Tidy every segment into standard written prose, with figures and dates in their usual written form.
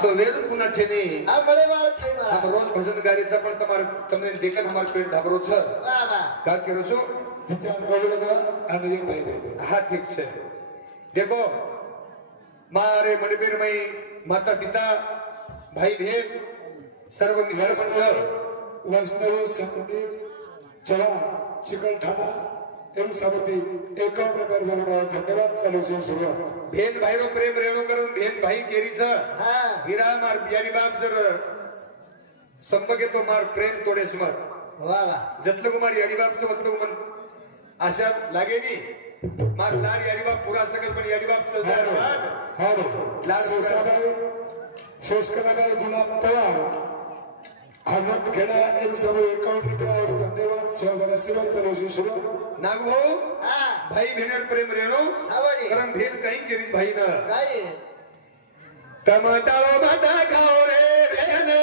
So वेद पुना छेनी आ बड़े बाल छे मारा हम रोज भजन गाड़ी चा पण તમાર તમને દેખન हमार पेट ढाबरो छ वाह वाह का करो છો विचार गोविंदा आणि भाई देते हाँ ठीक है देखो मारे मणिपुर में माता पिता भाई बहन सर्व वैष्णव संदीप चला चिकलठाणा एवं समिति एकाग्र करण्याला धन्यवाद चालू से सुरू भेद भाई रो प्रेम रेणू करून भेद भाई केरी छ हां वीरा मार बियारी बाप जर संपके तो मार प्रेम तोडे स्मत वाह वाह जतलो कुमार याडी बाप च मतलब मन आशा लागे नी मार लाड याडी बाप पूरा सकल पण याडी बाप चल बाद हारो लाड सोसाबाई शेषकलाबाई गुलाब पवार हनुमंत खेड़ा एवं सब एकाउंट और धन्यवाद छह आशीर्वाद चालू से सुरू नाग भाऊ हां भाई बहनर प्रेम रेणू आवडी करम भेद कहीं केरी भाई न काय टमाटारो बाटा खाओ रे बहने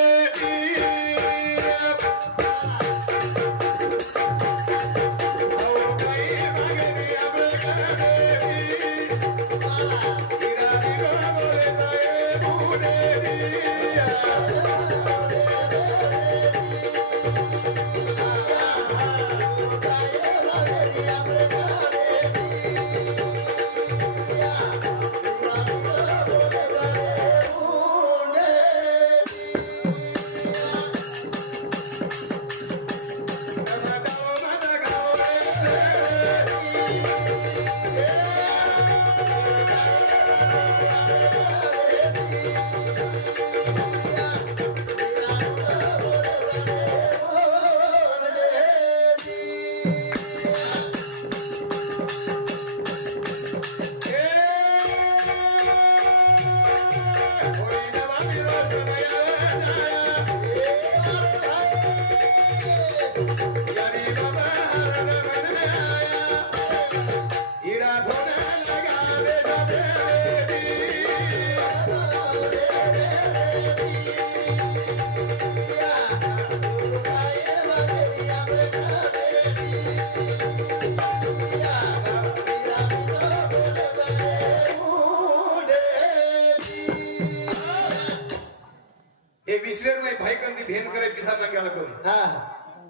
भेन करे पिसा मांगे आला कोणी हां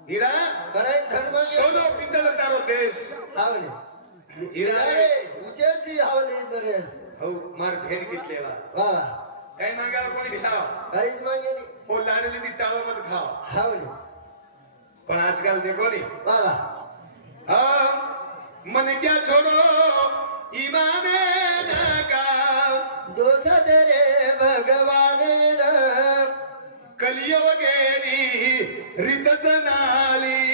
हीरा कराय धन मागे सोनो पितल तारो देश आवडी हीरा उचेची आवली बरेस हो मार भेन कितलेला वाह वाह काय मांगे आला कोणी भिसाव काहीच मागे नाही ओ लाडली दी टाळो मत खाओ आवडी पण आजकाल देखो नी वाह वाह हां मन क्या छोड़ो ईमान का दोष तेरे भगवान न कलिय वगैरी रितच नाली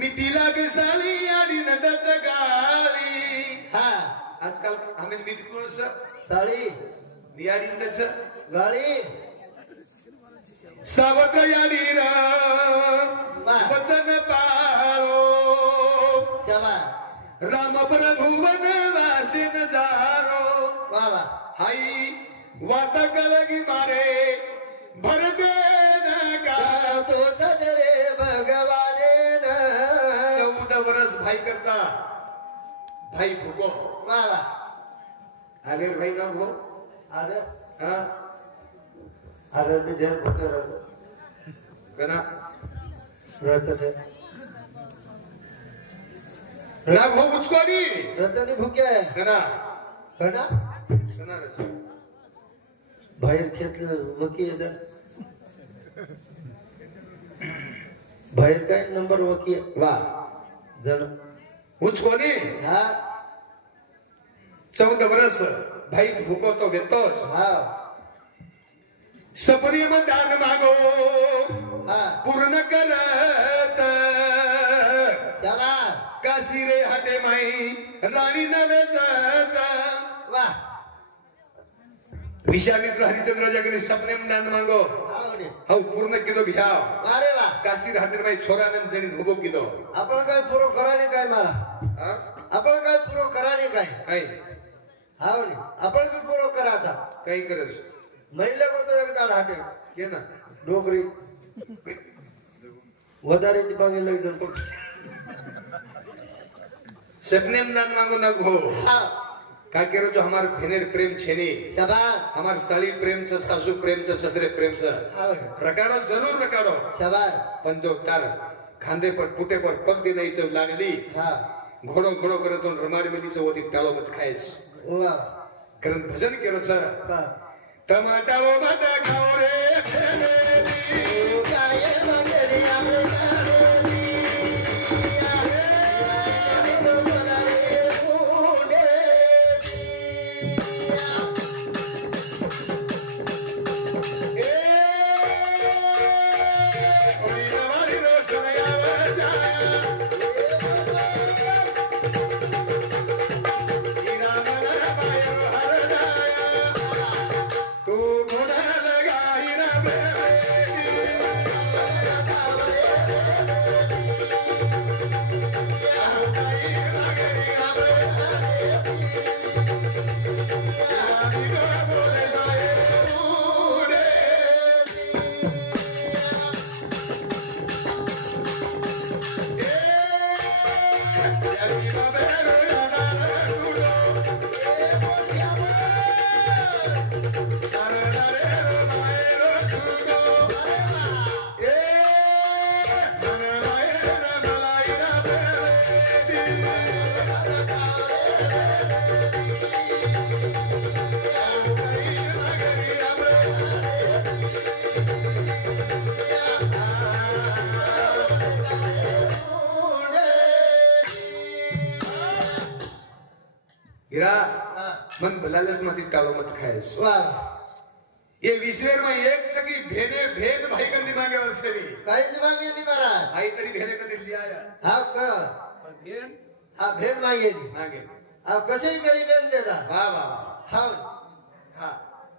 मितीला बिसाली आणि नदच गाली हा आजकाल आम्ही मिटकुळ साळी बियाडींदच गाळी सावत याडी र वचन पाळो शबा राम प्रभु वनवासीन जारो वा वा हाई वात कलगी मारे भर देना का तो सदरे भगवाने न 14 वर्ष भाई करता भाई भूको वा वा आगे भाई ना भो अरे हाँ अरे भी ढेर पुत्र कना रचने ना भो मुझको नी रचने भूक्या है कना कना कना रच बाहेर घेतलं वकी आहे बाहेर काय नंबर वकी आहे वा जण मुझको नी हा 14 वर्ष भाई भूको तो घेतोस हा सपने में दान मागो हा पूर्ण करच चला काशी रे हटे माई राणी नवेच वा विश्वामित्र हरिचंद्र जगने सपने में दान मांगो आवडे हौ पूर्ण किदो घ्याव अरे वा काशी रे हटे माई छोरानंद जणी धोबो किदो आपण काय पुरो कराने काय मारा हा आपण काय पुरो कराने काय काय आवडे आपण बी पुरो कराचा काही करस महिला को तो एक दाड हाटे के ना डोकरी વધારે ती मागे लग जण सपने में दान मांगो ना हो हा का केरो जो हमार भेनेर प्रेम छेनी शाबाश हमार साली प्रेम छ सासू प्रेम छ ससरे प्रेम छ रकाडो जरूर रकाडो शाबाश पण जो तार खांदे पर पुटे पर पग दे नहीं छ लाडली हा घोडो घोडो करत रमाडी मध्ये छ ओती टाळो मत खायस वा कारण भजन केरो छ का टमाटालो मत खाओ रे ओ गाये मंगरिया गिरा मन भलालस मती टाळो मत खायस वा ये विश्वेर में एक छकी भेने भेद भाई कंदी मांगे वरसेरी काहीच मागेली महाराज आई तरी भेने कधी लिया हा का भेन हा भेट मागेली मागे हा कशी करी बेन देता वाह वाह वाह हा हा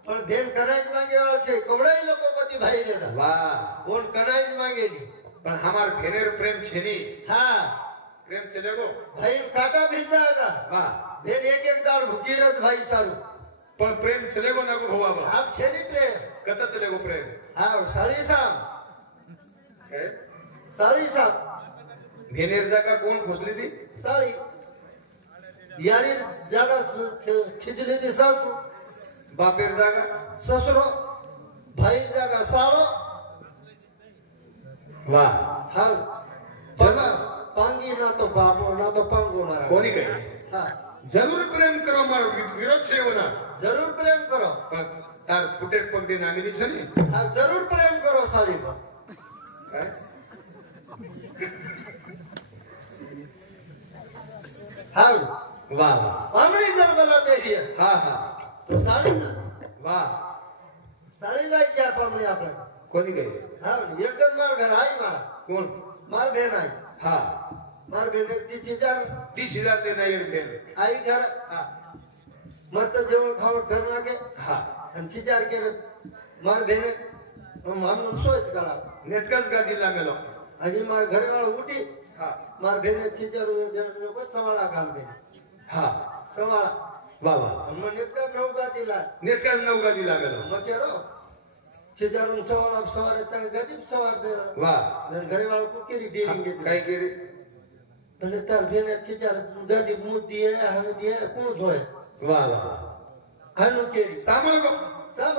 पण भेट करायच मागेवाळ છે કબડાઈ લોકો પતિ ભાઈ દેતા वाह કોણ करायच मागेली पण हमार भेनेर प्रेम छेनी हा प्रेम चले गो भाई काटा भीजा હતા वाह भेट एक एक दाड भुकीरत भाई सारू पण प्रेम चले गो ना गो भवा बा आप छेनी प्रेम कत चले गो प्रेम हा साळी साम काय साळी साम भेनेर जागा कोण खोसली ती साळी यारी जागा खिचली ती सासू बापेर जागा ससरो भाई जागा साळो वाह हा बघा पांगी ना तो बापो ना तो पांगो मारा कोणी काय हा जरूर प्रेम करो मारो विरोध છે એવો ના जरूर प्रेम करो પણ તાર ફૂટે પગ દે નામી છે ને हाँ जरूर प्रेम करो साली पर काय? हाँ वाह वाह पामड़ी जर बना दे दिए हा हा तो साली ना वाह साली लाई क्या पामड़ी आप लोग कोणी काय हाँ एक दिन मार घर आई मार कोण मार बहन आई हा मार बहन 30,000 30,000 दे नाही भेन आई घर हा मस्त जेवण खावण करना के हा आणि 30,000 के मार बहन हम सोच करा नेटकाच गादी लागलो आणि मार घरे वाला उठी हा मार बहन 30,000 लोक सवाळा घाल बे हा सवाळा वाह वाह मग नेटका नौका दिला नेटकाच नऊ गादी लागलो मग केरो 30,000 सवाळा सवार तण गदी सवार दे वाह घरे वाला को केरी डीलिंग घेतली काय केली भले तार बहन 30,000 गदी मुद दिए हम दिए कोण धोय वाह वाह खानु केरी सामोल गो सब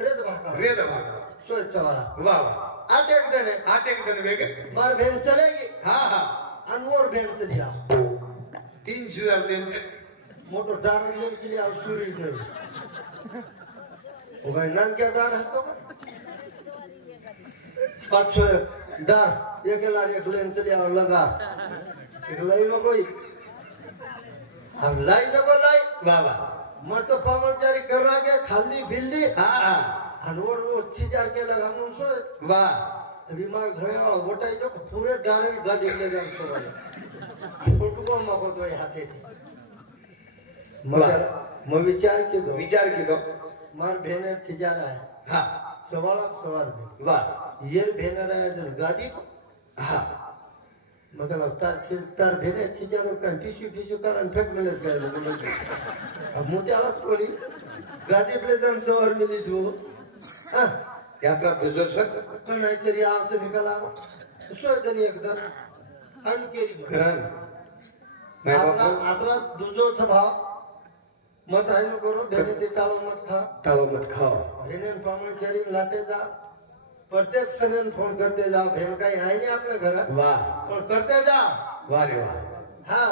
रेद भाका रेद भाग सोच सवाळा वाह वाह आठ एक दिन आठ एक दिन वेगे मार बहन चलेगी हा हा अनवर बहन से दिया 3,000 त्यांचे मोटो डार लेन से दिया सूरी दे ओ भाई नाम क्या डार है तो पांच डार एक लार एक लेन से दिया लगा एक लाई में कोई हम लाई जब लाई वाह वाह मत पावरचारी करना के खाली बिल्ली हा हा अनवर वो 30,000 के लगा हम सो वाह अभी मार घरे वाला गोटाई जो पूरे डारे गदी ले जान सो फुटको मको तो हाथे मगर मैं विचार के दो विचार की दो मार भेने 30,000 है हा सवाल आप सवाल में वाह ये भेने रहा है जब गादी हा मगर अब तार भेने 30,000 का टिश्यू कर अनफेक्ट मिले गए अब मुझे आलस पड़ी गादी पे जन सवार मिली जो हां यात्रा तुझं स्वत तो नहीं तेरी आप से निकला सो दिन एकदम अनकेरी घरान मैं बापू आत्रा दुजो स्वभाव मत आहे करो भेने ते टाळो मत खा टाळो मत खाओ भेने पामळे चरी लाते जा प्रत्येक सण फोन करते जा भेन काही आहे नाही आपल्या घरात वाह पण करते जा वाह रे वाह हा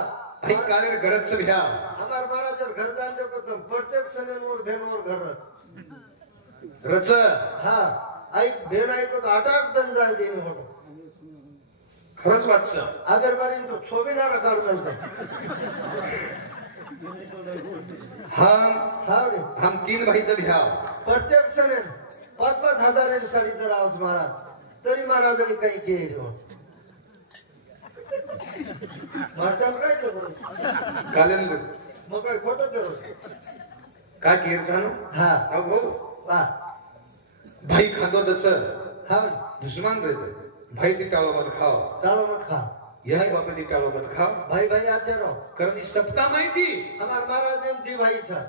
भाई काले घरच भ्या हमार महाराज घर जाते कसम प्रत्येक सणेवर भेनवर घर रच हा आई भेन ऐकतो 8-8 जण जाय देईन होतो खरंच वाच आगरबारी तो छोबीनारा काढून हम 3 भाईचं भ्या प्रत्येक सणे 5-5 हजार साडी जर आहोत महाराज तरी महाराजांनी काही केलं माणसाला काय करू कालन मग काय खोटं करू काय केर जानो हा अगो वा भाई खांदो दच हा दुश्मन रहते भाई ती टाळो मत खाओ टाळो मत खा यही बापे ती टाळो मत खाओ भाई भाई आचारो कारण सप्ता माहिती हमार महाराज ने दी भाई था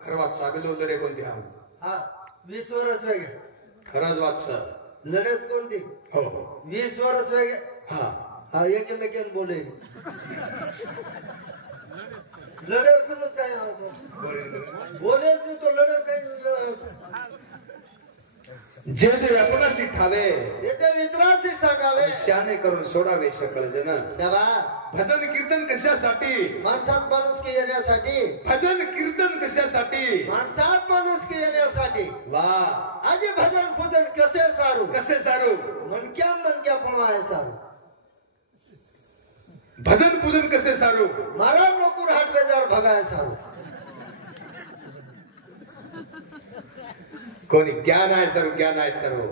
खरं वाच साबेलो लढे कोणती हा 20 वर्ष वेगळे खरंच वाच लढत कोणती हो 20 वर्ष वेगळे हा हा एकमेकांना बोले लढेल समज काय बोले तो लढत काही जे जे आपणाशी ठावे येते मित्राशी सांगावे शाने करून सोडावे सकळ जन तेव्हा भजन कीर्तन कशासाठी माणसात माणूस की येण्यासाठी भजन कीर्तन कशासाठी माणसात माणूस की येण्यासाठी वा आजी भजन पूजन कसे सारू कसे सारू मनक्या पळवाय सारू भजन पूजन कसे सारू मारा नोकूर हाटवेजार भगाय सारू कोणी ज्ञान आहे सरू ज्ञान आहे सरू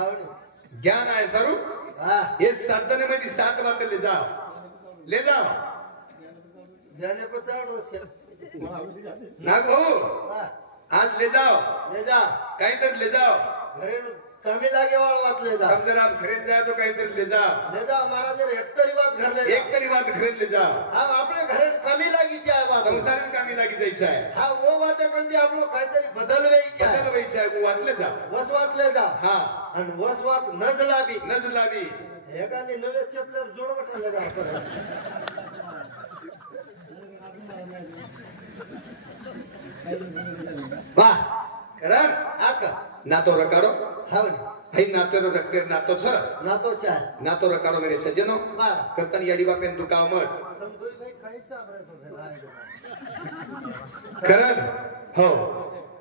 आवडी ज्ञान आहे सरू हा हे साधने मध्ये 7 बात ले जाओ जाने को चाल रसे नाग भाऊ हा आज ले जाओ ले जा काहीतरी ले जाओ घरे कमी लागे वाळ वाचले जा हम जर आप खरीद जाए तो काहीतरी ले जाओ ले जा महाराज एक तरी बात घर ले जा एक तरी बात खरीद ले जाओ हा आपल्या घरे कमी लागीची आहे बात संसारात कामी लागी जायचं आहे हा वो बात कोणती आपलं काहीतरी बदलवायची आहे बदल व्हायचं आहे वाटलं जा वस वाचले जा हा आणि वस वाच नजलाबी नजलावी एखादी नव्या चपल्यावर जोड बटायला जा वा कारण आका नातो रकाडो हावडी भाई नातो रक्ते नातो छ नातो चाय नातो रकाडो मेरे सज्जनो वा करतन याडी बापेन दुकाव मत तुम दोई भाई काहीच आबरत करण हो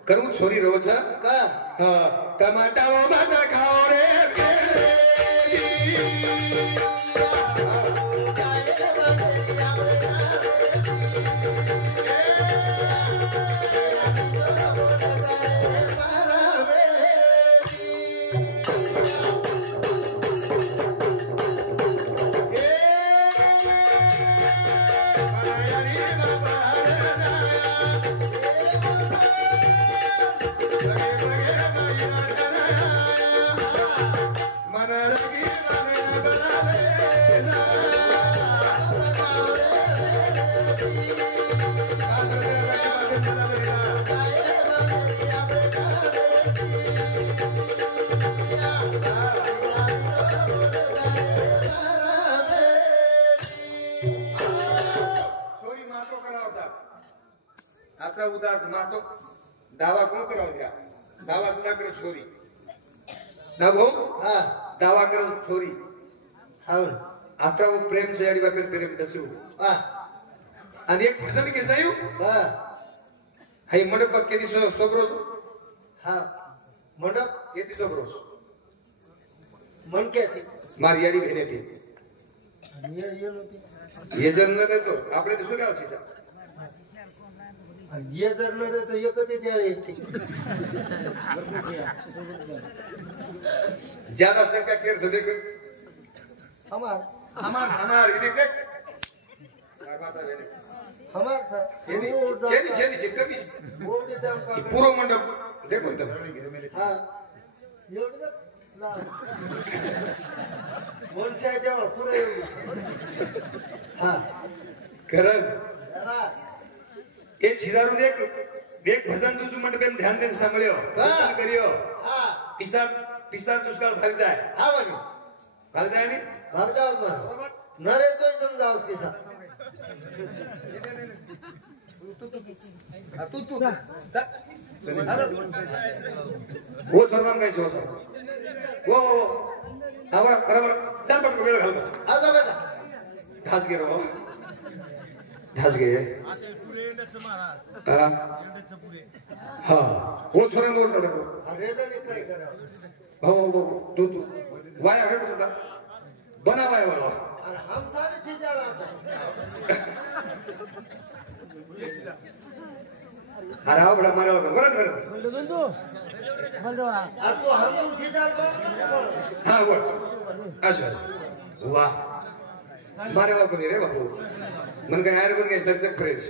करू छोरी रोज का हा टमाटाओ भात खाओ रे आता उदास मारतो दावा कोण करावं द्या दावा सुद्धा कर छोरी ना भाऊ हा दावा कर छोरी हावडी आता वो प्रेम से याडी बापेन प्रेम दसू वा आणि एक भजन घेत जाऊ वा हाय मंडप केदी सोबरोस हा मंडप येती सोबरोस मनके ती मार याडी भेनेती ये नव्हती ये जर न देतो आपले दिसू काय होती ये जर न रे तो एकच त्या येते ज्यादा संख्या केर से देख हमार ये देख काय बात आहे रे हमार सर येनी कमी वो भी दाम का पूर्व मंडप देखो तब हा एवढं ना वन साइड जेव्हा पुरे हा करण हा ये छिदारून एक भजन तुझं मंडपेन ध्यान देन सांगल्यो का? करियो हा पिसार दुष्काळ भारी जाय हा म्हणे भारी जाय नी घर जाऊ मग नरे तो समजाव पिसा हो सर्वांना काय शिवा हो हा बरोबर चाल पटकन वेळ घाल घास घे रो घास घे हा हो छोरा मोर हो हो तू वाया है कुछ बना वाया वाला हम सारे चीजें अरे आओ बड़ा मारे वाला बरं बरं तू हम चीजें हाँ बोल अच्छा वाह मारे वाला को दे रे बाबू मन का यार बन गए सरचक फ्रेश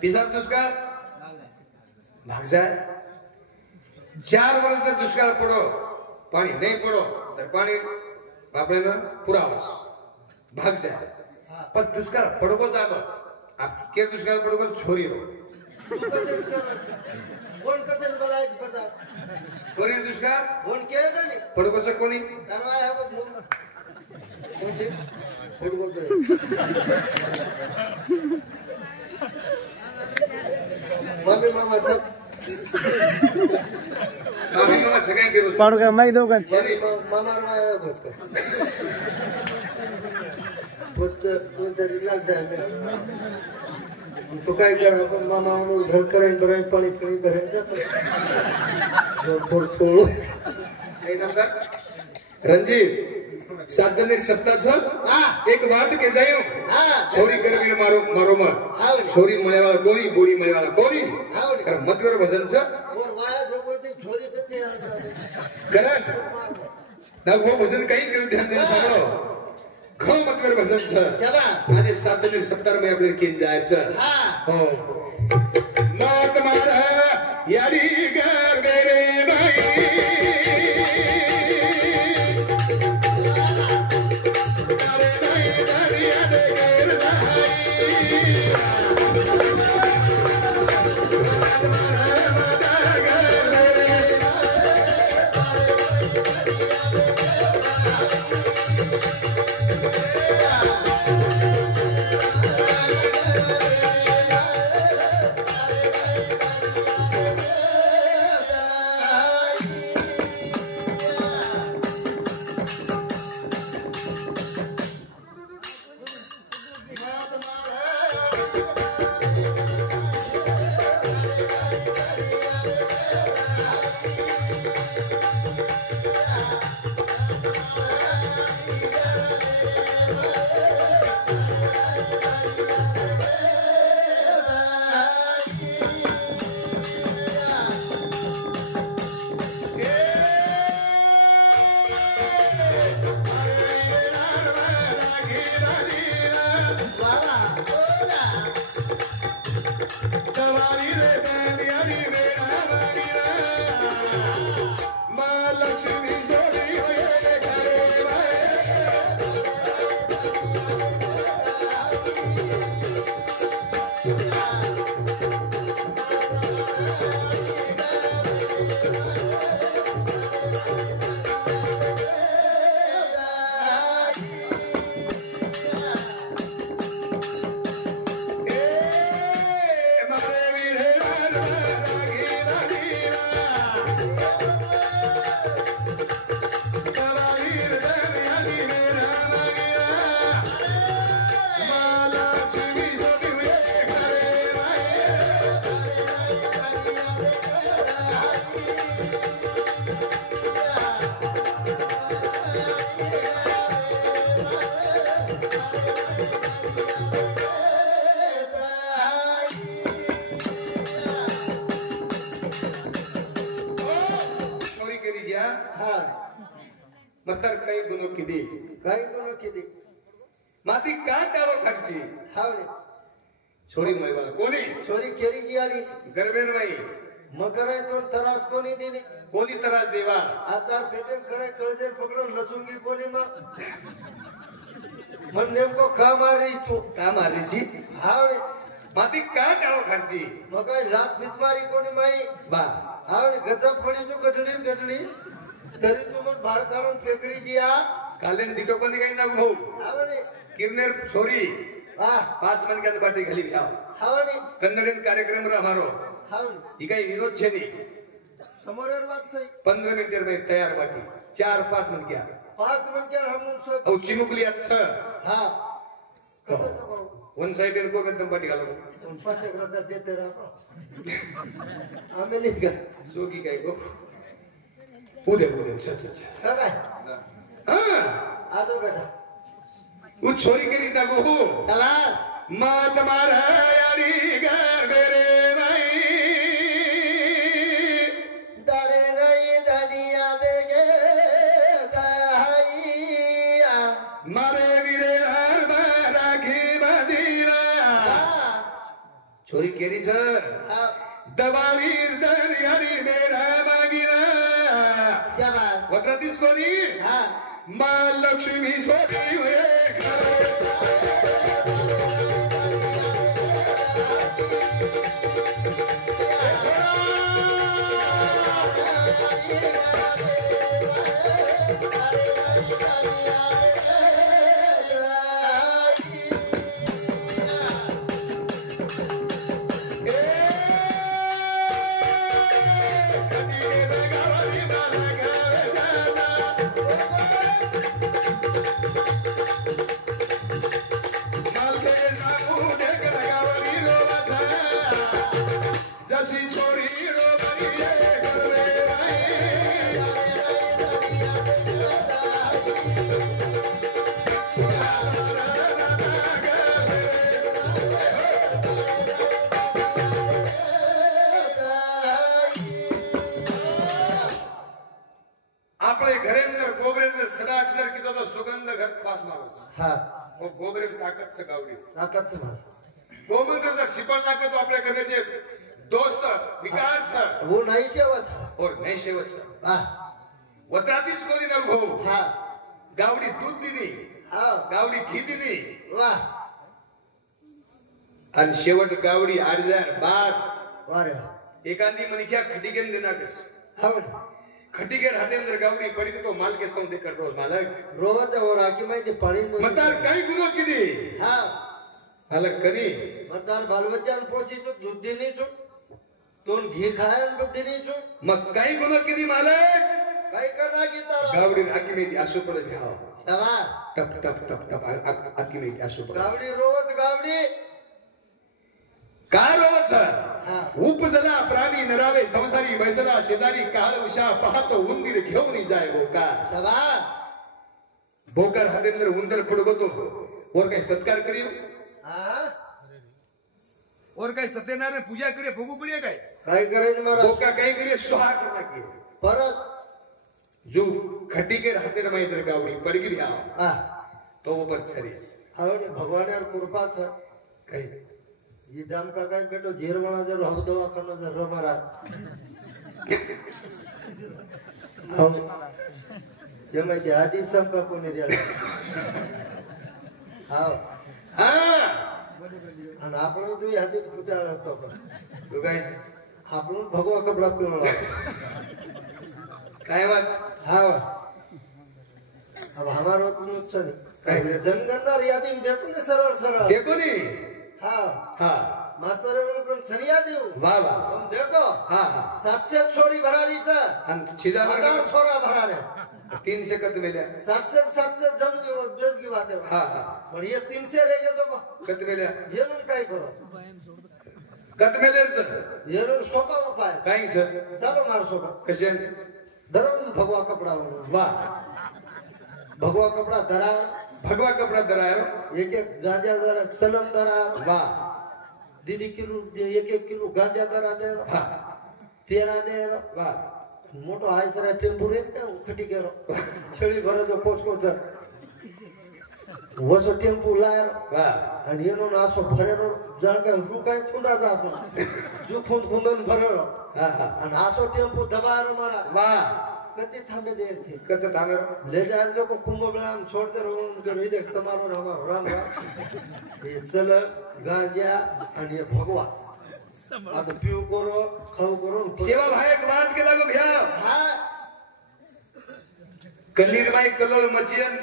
पिसा दुष्काळ भाग जाए 4 वर्ष जर दुष्काळ पडो पाणी नाही पडो तर पाणी आपल्याला पुरावस भाग जाए पण दुष्काळ पडको जाब आप के दुष्काळ पडको छोरी हो कोण कसं बोलायचं पता छोरी दुष्काळ कोण केलं का नाही पडकोच कोणी दरवाजा है वो फुटबॉल मम्मी मामा सब आम्ही मला सगळ्यांना केलं पाडू का माहिती देऊ का मामा आया बस का बोलते लगता है तो काय कर आपण मामा म्हणून घर करेन बरेन पाणी पिणी भरेन थोडं रंजीत 7 दिन 7 साल एक बात के जायो छोरी गरबीर मारो मारो मत छोरी मळे वाला कोणी बोडी मळे वाला कोणी कर मत कर भजन छ और वाया झोपडी छोरी ते करन ना वो भजन काही कर ध्यान दे सांगलो खो मत कर भजन छ आज 7 दिन 70 में आपले केन जायचं हो नात मार यारी घर मेरे भाई मतर काही गुनो किती काही कोण किती माती का टाळो खर्ची हावले छोरी मळवाला कोणी छोरी केरी जी आली गरबेर बाई मकर आहे तो त्रास कोणी दिली कोणी त्रास देवा आता पेटेल खरे कळजे पकडून लचुंगी कोणी मग नेमको खा मारी तू का मारीची हावले माती का टाळो खर्ची मग काय लात भीत मारी कोणी माई बा हावले गजब पडी जो कटली तरी तू मग बाहेर काढून फेकरी जी आ कालेन दिटो कोणी काही ना भाऊ हावले किरनेर छोरी वाह 5 मन के बाटी खाली भ्या हावनी कन्नडन कार्यक्रम रे हमारो हावनी ही काही विनोद छे नी समोर बात सही 15 मिनट में तैयार बाटी 4-5 मन क्या 5 मन के हम सो औ चिमुकली अच्छा हां वन साइड को एकदम बाटी घालो उन पाचे ग्रंथ देते रहो आमेलीच का सोगी काय गो उद्या अच्छा काय हां आलो बेटा वो छोरी के रीता को हो चला मां तुम्हारा यारी घर मेरे भाई दारे रही धनिया देगे दहाइया मारे वीरे हर राखी बंदीरा छोरी केरी छ दबावीर दर यारी मेरा मागिरा शाबाश वक्रातीच कोणी हां मां लक्ष्मी सोडी हुए सुगंध घर पास मारस हां वो गोबरे ताकत से गावडी ताकत से मार गोमंत्र जर शिपण नाके तो आपल्या करण्याचे दोस्त विकास वो नाही शेवच और नाही शेवच हां वत्रातीच कोणी न भाऊ हां गावडी दूध दिली हां गावडी घी दिली वाह आणि शेवट गावडी 8000 बार वारे एकांदी मनिक्या खटिकेन देनाकस हावड खटिके राहते जर गावडी पडी तो माल के सौदे करतो मालक रोवाचा वर आकी माहिती पाणी मतार काही गुनो किती हां मालक कनी मतार बालबच्चान पोसी तो दूध देनी तो तोन घी खायन तो देनी तो मग काही गुनो किती मालक काय करना की तारा गावडी आकी मेदी आसो पडे घ्याव तवा टप टप टप टप आकी मेदी आसो पडे गावडी रोज गावडी काय रोज हां उपजला प्राणी नरावे संसारी बैसला शेजारी काळ उषा पाहतो उंदीर घेऊन जाय बोका तवा बोकर हातेंद्र उंदर पडगोतो और काही सत्कार करियो हां और काही सत्यनारायण पूजा करे भोगू पडिया काय करे मारा बोका काही करिए सुहा करना की परत जो खटी के रहते रमाई इधर गावड़ी पड़गी भी आओ हां तो वो पर छरीस आवडे भगवान यार कृपा છે कहीं ये दाम का काय बेटो झेरवाणा जर हम दवाखाना जर रमारा हम जमाई दे आदि सब का कोने रे हां हाँ आणि आपण जो यादी कुटाळा तो तो काय आपण भगवा कपडा पिवळा काय बात हां अब हमारो तो चल काय जनगणना यादी में देखो ना सरळ सरळ देखो नी हां हाँ मास्तर लोगन छरिया देऊ वाह वाह हम देखो हाँ हाँ 700 छोरी भरारीचा आणि छिदा हजार छोरा भरारे 300 कत मेल्या 700 जम जो देश की बात है हाँ हाँ पण ये 300 रह गए तो कत मेल्या ये लोग काय करो कत मेलेर सर ये लोग सोपा उपाय काही छ चलो मार सोपा कशे धरम भगवा कपड़ा वाह भगवा कपड़ा धरा भगवा कपड़ा दरायो एक एक गांजा जरा चलम धरा वाह दीदी किलो एक एक किलो गांजा धरा दे हाँ तेरा दे वाह मोटो हाय जरा टेम्पो रे का खटी केरो छेड़ी भरे जो पोचको जर वसो टेम्पो लाय वाह आणि येनो नासो भरेरो जण का रुकाय खुंदा जासो जो खुंदन भरेरो हाँ हाँ आणि आसो टेम्पो दबारो मारा वाह कति थामे दे थे कत तांगे ले जाए लोग कुंभ मेला में छोड़ते रहो उनके नहीं देख तुम्हारो हमारो राम राम ये चल गांजा आणि ये भगवा आता पिऊ करो खाऊ करो सेवा भाई एक बात के लागो भैया हां कलीर भाई कलोल मचियन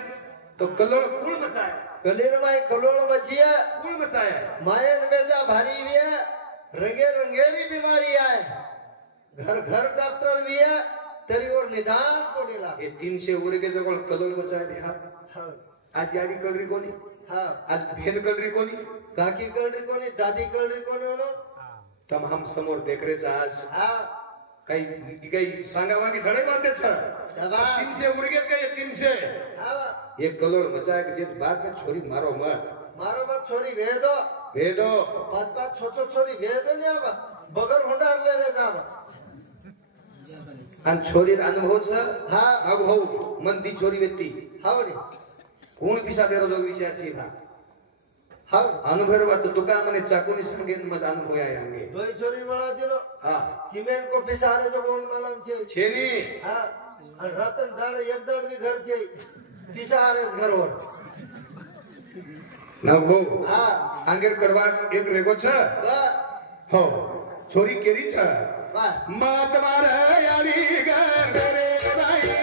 तो कलोल कुल मचाए कलेर माय कलोल मचिया कूड़ मचाया है। मायन बेटा भारी भी है रंगे रंगेरी बीमारी है घर घर डॉक्टर भी है तरी और निदान कोणी ला हे 300 उरगे जवळ कलोल मचाया बिहार हाँ आज याडी कळरी कोणी हाँ आज भेद कळरी कोणी काकी कळरी कोणी दादी कळरी कोणी होनो तम हम समोर देखरेच आज हाँ काही सांगावा की धडे बातेच दबा 300 उरगेच काय 300 हाँ एक कलोल मचाया कि जे बाद में छोरी मारो मत मारो मत छोरी भेदो पाच छोटो छोरी भेदो नहीं आबा बगर होंडार ले रे जाबा आणि छोरीर अनुभव छ हा अनुभव मन ती छोरी व्यक्ती हावडी कोण पिसा देरो जो विषयाची भा हाव अनुभवाचं तुका मने चाकूनी सांगेन मज अनुभव आहे अंगे दोई छोरी मला दिलो हा किमेन को पिसारे जो कोण मला छे छेनी हा आणि रातन दाड एक दाड भी घर छे पिसारे घरवर नभो हा अंगेर कडवा एक रेगो छ बा हो छोरी केरी छ बा मात मार यारी घर रे बाई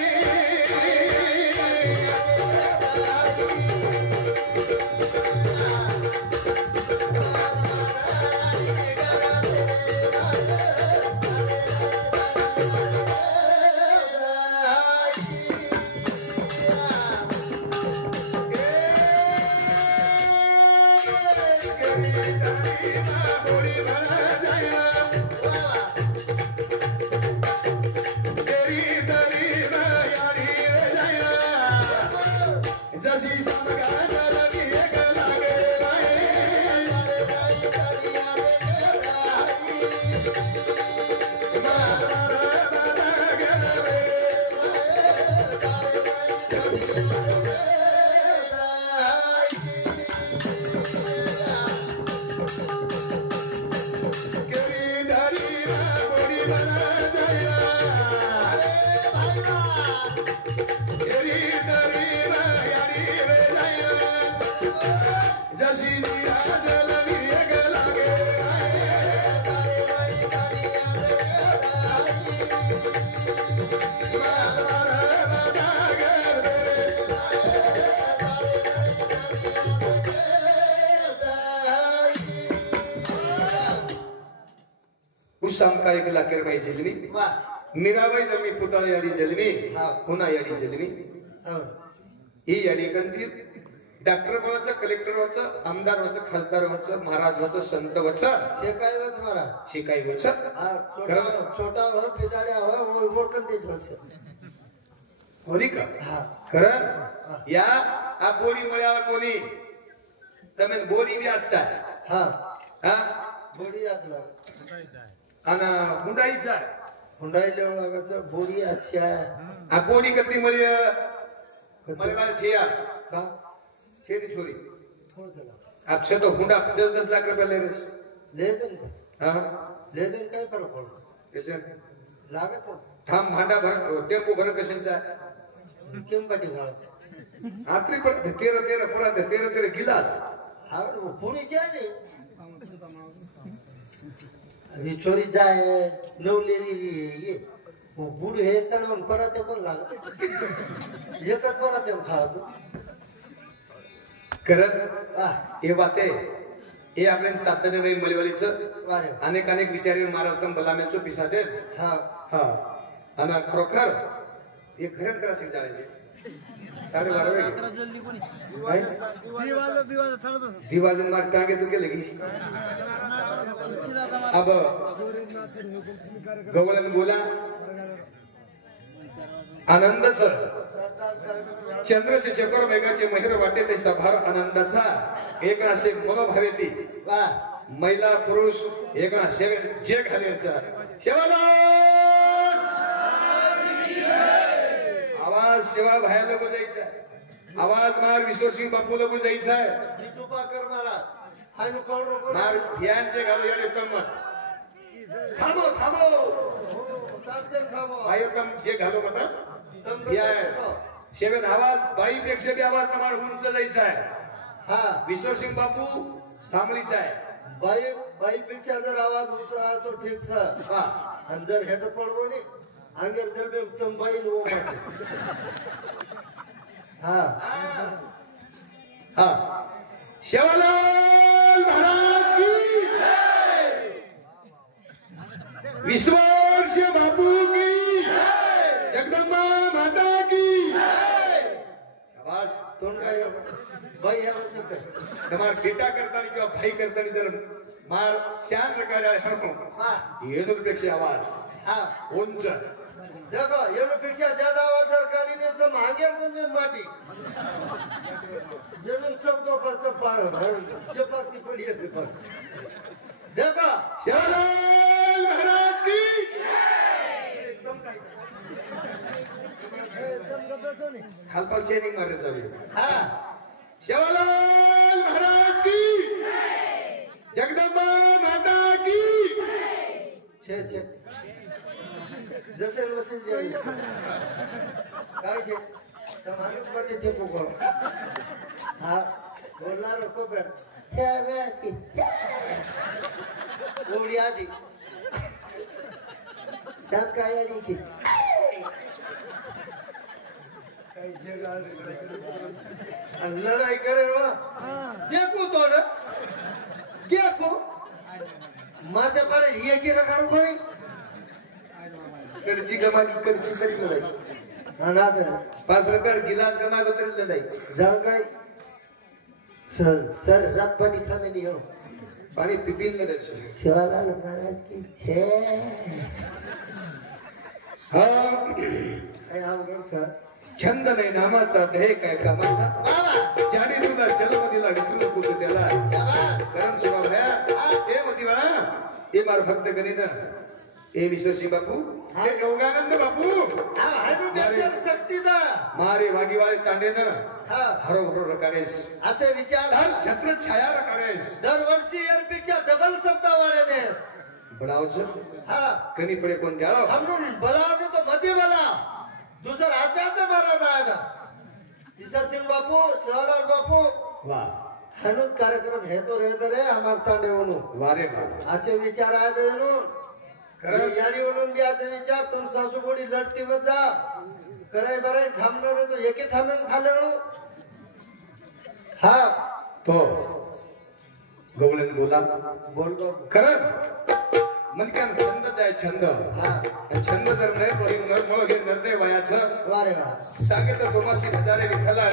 का एक लाकेर बाई जलमी वा मीराबाई जलमी पुतळा याडी जलमी हा. पुन्हा याडी जलमी हाव ही याडी गंधीर डॉक्टर व्हायचं कलेक्टर व्हायचं आमदार व्हायचं खासदार व्हायचं महाराज व्हायचं संत व्हायचं शेकाय वच मारा शिकाई व्हायचं हा छोटा हो पिदाड्या हो मोठं तेच बस होरी का हा खरं या आ बोडी मळ्याला कोणी તમે બોડી બી આજ છે हा હા बोडी असला અને હુંડાઈ છે हुंडाई लेवल लागायचं बोडी अच्छी आहे આ બોડી કતી મળી મળી વાળે છે યાર का છે ની છોરી कोण त्याला आप છે તો હુંડા 10 લાખ રૂપિયા લઈ રહેશે ले देन હા ले देन काय फरक पडतो कसे लागत ठाम भांडा भर टेम्पो भर कशांचा केम पाटी घालत आत्री पण 13 पुरा 13 गिलास हा पुरी जाय ने ही चोरी जाय नवलेली ये वो बुड हे तण मग परत कोण लागत एकच परत खातो करत वा हे बाते हे आपल्या सातत्याने नाही मळीवालीचं वारे अनेक विचारी महाराष्ट्र बलाम्याचो पिसाते हा हा आणि खरोखर हे खरं तर असेल जायचे अरे बरोबर दिवाजन मार टांगे तू केले की अब गवळन बोला आनंदच चंद्रशे चकोर मेघाचे महिर वाटे ते भार आनंदाचा एक असे मनोभावे ती वा महिला पुरुष एक शेवे जे घालेचा शेवाला आवाज सेवा बाहेर लोक जायचा आवाज मार विश्वसिंह बापू लोक जायचा ही तुपा कर मारा हाय कोण रोको मार ध्यानचे घालू या कमस थांबो थांबो तात्या खाबो बायो कम जे घालो मता या शेवेत आवाज बाईपेक्षा बी आवाज तुम्हाला उंच जायचा आहे हा विश्वसिंह बापू सांभळीचा आहे बाई पेक्षा जर आवाज उंचा तो ठीक छ हा आणि जर हेड पडलो नी अंगेर जर बे तुम बाई नो माटे हा हा शेवालाल महाराज की विश्वर्ष बापू की जगदम्बा माता की आवाज तोंड काय भाई यावं काय તમાર ટીટા કરતાની કે ભાઈ કરતાની જર માર શાન રકાડે હણો હા એનો પેક્ષા આવાજ હા ઊંચ देखो ये लोग पीछे ज्यादा आवाज सरकारी ने तो मांगे तो माटी जमीन सबको पर तो पार जो पत्ती पड़ी है पर देखो शेवालाल महाराज की एकदम गप्पा नहीं खालपाल शेनिंग मारे जावे हाँ शेवालाल महाराज की जगदम्बा माता की छे जसे वसे जाई काय छे તમારું પતિ છે કોકો હા બોલનારો કોપર હે વેતી ઓડી આદી સાબ કાયાની થી કઈ જગા લડાઈ કરે વા देखो तो ने देखो माथे पर ये की रखणो पड़ी करची गमागी करची तरी लढाई अनाथ 5 रुपये गिलास गमागो तरी लढाई जण काय सर रात पाणी खामे नहीं हो पाणी पिपीन लढाई शिवालाल महाराज की है हा काय अवघड सर छंद नाही नामाचा ध्येय काय कामाचा बाबा ज्याने तुला जन्म दिला विसरू नको तू त्याला शाबास कारण शिवा भया ए मोती बाळा ए मार भक्त गणित ए विश्वसी बापू ए योगानंद बापू हा हाडू बेचर शक्ती दा मारे वागीवाळे तांडेन हा हरो हरो रकाडेस आचे विचार दर छत्र छाया रकाडेस दरवर्षी एरपीच्या डबल शब्द वाढे दे बनावच हा कनी पडे कोण द्याळो हमनु बलावने तो मध्य बला दूसरा आचार्य मारा जाएगा ईश्वर सिंह बापू शिवालाल बापू वाह हनुज कार्यक्रम है तो रहते रहे हमारे तांडे वनु वारे वा आचे विचार आए थे नु खरं? यारी वनुन भी आचे विचार तुम सासू बोडी लड़ती मत जा कराय बराय थांबणार तो एके थांबून खाले नु हा तो गवळण बोला बोल बाबू खरं मनक्यान छंदच आहे छंद हा छंद जर नाही नर मुळे हे निर्णय वयाचं वारे वा सांगितलं तुम्हाला हजारे विठ्ठला